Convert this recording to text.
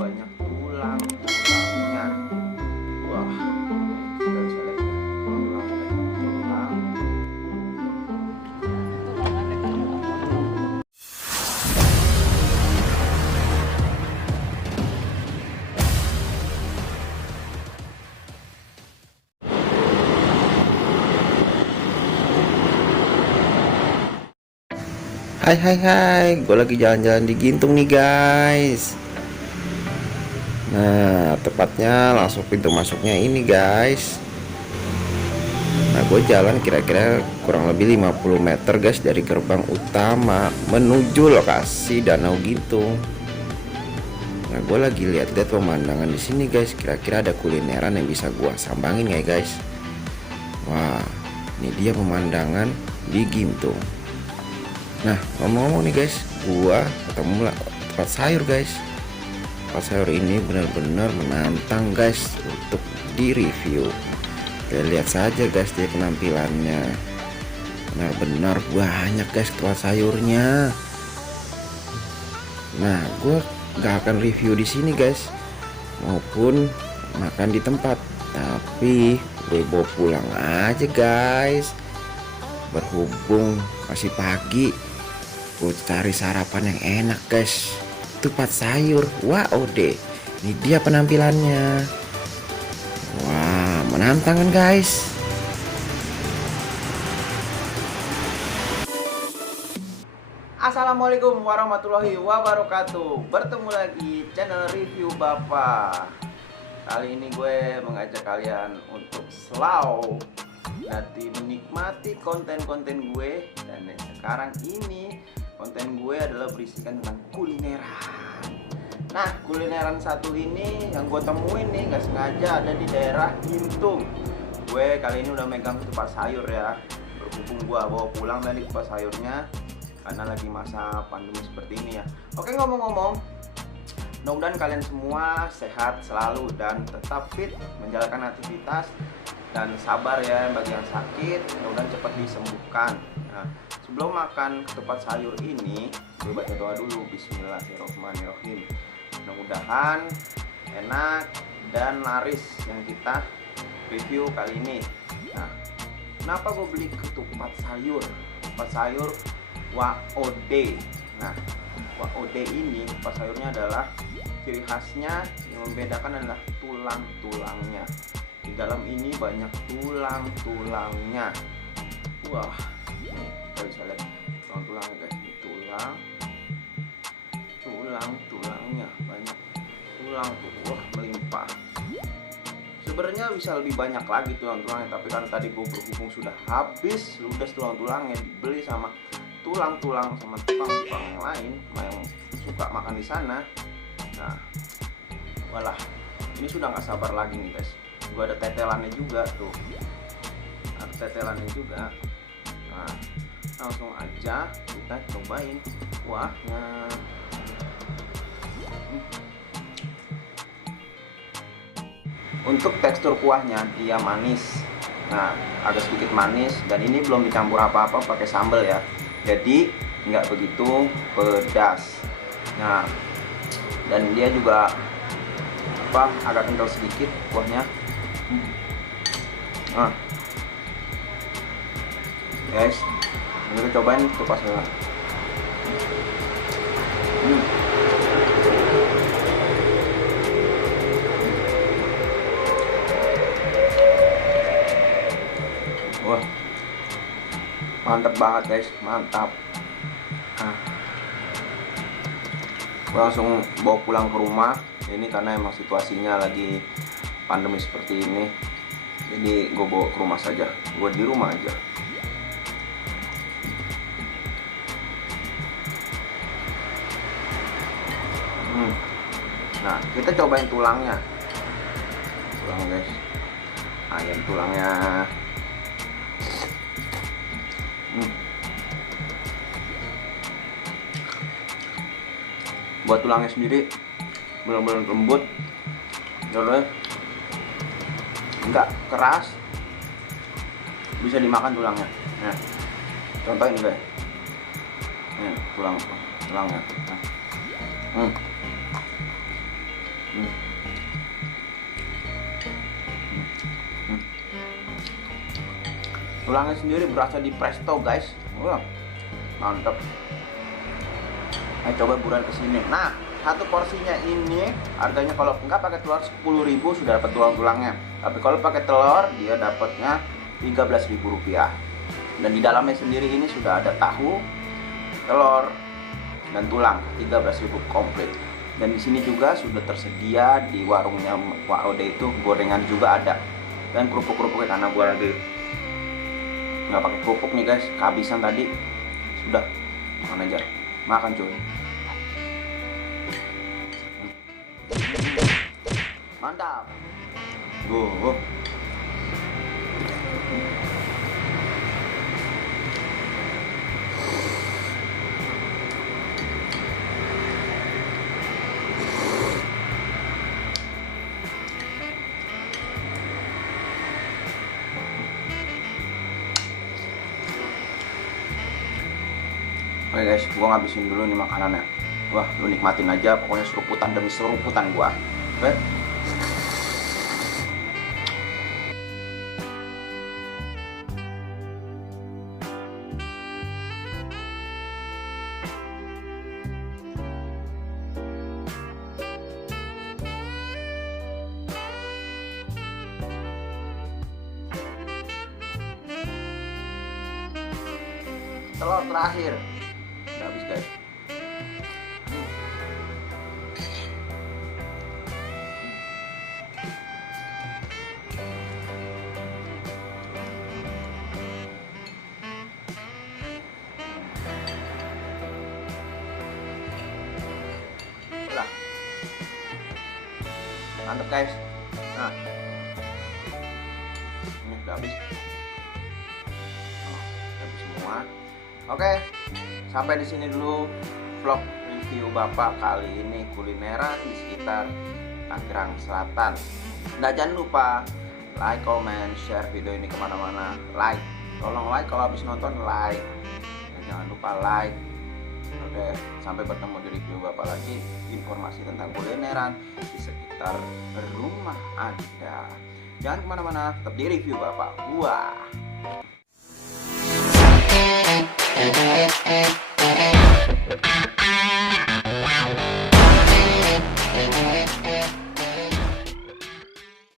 banyak tulangnya. Wah, kita bisa lihat tulang. Hai, gue lagi jalan-jalan di Gintung nih guys. Nah, tepatnya langsung pintu masuknya ini guys. Nah, gue jalan kira-kira kurang lebih 50 meter guys dari gerbang utama menuju lokasi Danau Gintung. Nah, gue lagi lihat-lihat pemandangan di sini guys. Kira-kira ada kulineran yang bisa gue sambangin ya guys. Wah, ini dia pemandangan di Gintung. Nah, ngomong-ngomong nih guys, gua ketemu tempat sayur guys. Tempat sayur ini benar-benar menantang guys untuk di review. Ya, lihat saja guys dia penampilannya. Benar-benar banyak guys tempat sayurnya. Nah, gua gak akan review di sini guys, maupun makan di tempat. Tapi gue bawa pulang aja guys. Berhubung masih pagi, gue cari sarapan yang enak guys. Tempat sayur. Wah, ode. Ini dia penampilannya. Wah, menantang kan guys. Assalamualaikum warahmatullahi wabarakatuh. Bertemu lagi channel review Bapak. Kali ini gue mengajak kalian untuk slow nanti menikmati konten-konten gue. Dan sekarang ini konten gue adalah berisikan tentang kulineran. Nah, kulineran satu ini yang gue temuin nih nggak sengaja ada di daerah Gintung. Gue kali ini udah megang ketupat sayur ya. Berhubung gue bawa pulang dari ketupat sayurnya karena lagi masa pandemi seperti ini ya. Oke, ngomong-ngomong, mudah-mudahan kalian semua sehat selalu dan tetap fit menjalankan aktivitas. Dan sabar ya bagi yang sakit, mudah-mudahan cepat disembuhkan. Nah, sebelum makan ketupat sayur ini, gue baca doa dulu. Bismillahirrohmanirrohim. Mudah-mudahan enak dan laris yang kita review kali ini. Nah, kenapa gue beli ketupat sayur? Ketupat sayur WOD. Nah, WOD ini ketupat sayurnya adalah ciri khasnya yang membedakan adalah tulang-tulangnya. Di dalam ini banyak tulang-tulangnya. Wah, kita bisa lihat tulang-tulangnya guys. Ini tulang-tulangnya banyak tulang tuh. Wah, melimpah. Sebenarnya bisa lebih banyak lagi tulang-tulangnya, tapi karena tadi gue berhubung sudah habis ludes tulang-tulangnya, dibeli sama tulang-tulang sama tukang-tukang yang lain yang suka makan di sana. Nah, walah, ini sudah nggak sabar lagi nih guys. Gue ada tetelannya juga tuh, ada tetelannya juga. Nah, langsung aja kita cobain kuahnya. Untuk tekstur kuahnya dia manis. Nah, agak sedikit manis dan ini belum dicampur apa-apa pakai sambal ya. Jadi nggak begitu pedas. Nah, dan dia juga agak kental sedikit kuahnya. Nah, guys, kita cobain ketupat sayur. Wah, mantap banget guys, mantap. Nah, gue langsung bawa pulang ke rumah. Ini karena emang situasinya lagi pandemi seperti ini, jadi gue bawa ke rumah saja. Gue di rumah aja. Nah, kita cobain tulangnya. Tulang guys, ayam tulangnya. Buat tulangnya sendiri benar-benar lembut, terus nggak keras, bisa dimakan tulangnya. Nah, contoh ini guys, tulangnya. Nah. Hmm. Hmm. Tulangnya sendiri berasa di presto guys. Wah, mantap. Ayo coba buruan kesini. Nah, satu porsinya ini harganya kalau enggak pakai telur 10.000 sudah dapat tulang-tulangnya. Tapi kalau pakai telur dia dapatnya 13.000 rupiah. Dan di dalamnya sendiri ini sudah ada tahu, telur, dan tulang 13.000 komplit. Dan di sini juga sudah tersedia di warungnya Wak Ode itu gorengan juga ada. Dan kerupuk-kerupuknya karena gua lagi nggak pakai kerupuk nih guys, kehabisan tadi. Sudah makan aja, makan cuy. Mantap. Oke guys, gua ngabisin dulu nih makanannya. Wah, lu nikmatin aja, pokoknya seruputan demi seruputan gua. Oke. Telur terakhir. Udah habis guys. Udah. Mantap guys. Nah. Ini udah habis. Udah habis semua. Oke. Sampai di sini dulu vlog review Bapak kali ini kulineran di sekitar Tangerang Selatan. Nah, jangan lupa like, comment, share video ini kemana-mana. Like, tolong like kalau habis nonton like. Dan jangan lupa like. Oke, sampai bertemu di review Bapak lagi. Informasi tentang kulineran di sekitar rumah Anda. Jangan kemana-mana, tetap di review Bapak. Wah.